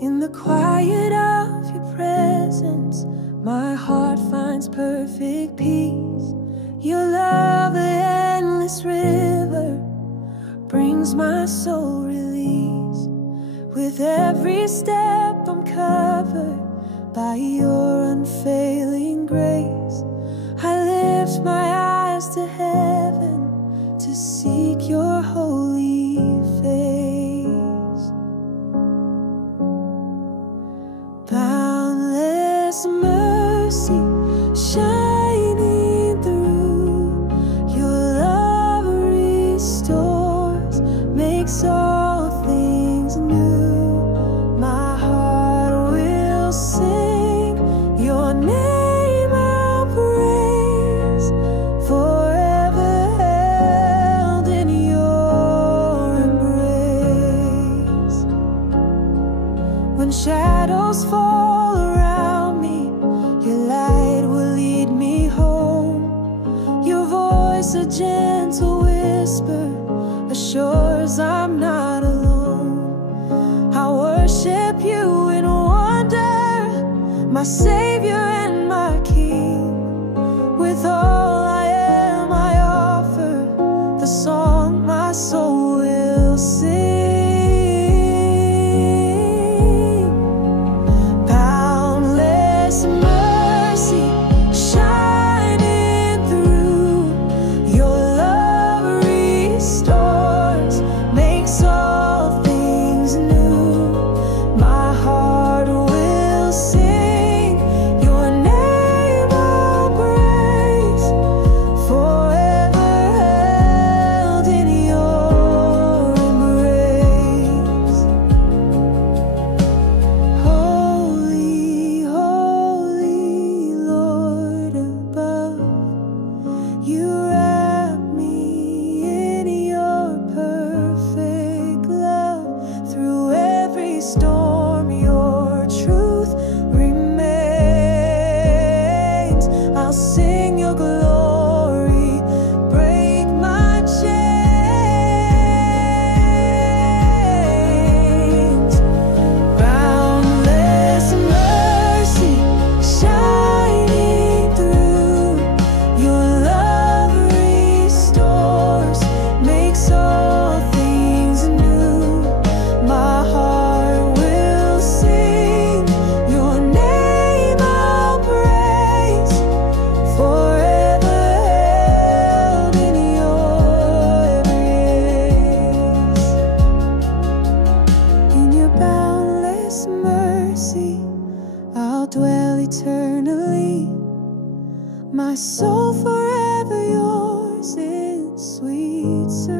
In the quiet of your presence, my heart finds perfect peace. Your love, the endless river, brings my soul release. With every step I'm covered by your unfailing grace. I lift my eyes to heaven to seek your holy face. Boundless mercy shining through, your love restores, makes all things new. My heart will sing your name, I'll praise, forever held in your embrace. When shadows fall around me, your light will lead me home. Your voice, a gentle whisper, assures I'm not alone. I worship you in wonder, my Savior and my King. With all I am, I offer the song my soul will sing. Boundless mercy shining through, your love restores, makes all things new. My heart will sing your name, I'll praise, forever held in your embrace. Holy, holy Lord above, you wrap me in your perfect love. Through every storm, your truth remains. I'll sing your glory, break my chains. Boundless mercy shining through, your love restores, makes all things new. My heart will sing your name, I'll praise, forever held in your embrace. In your boundless mercy, I'll dwell eternally. My soul forever yours in sweet serenity.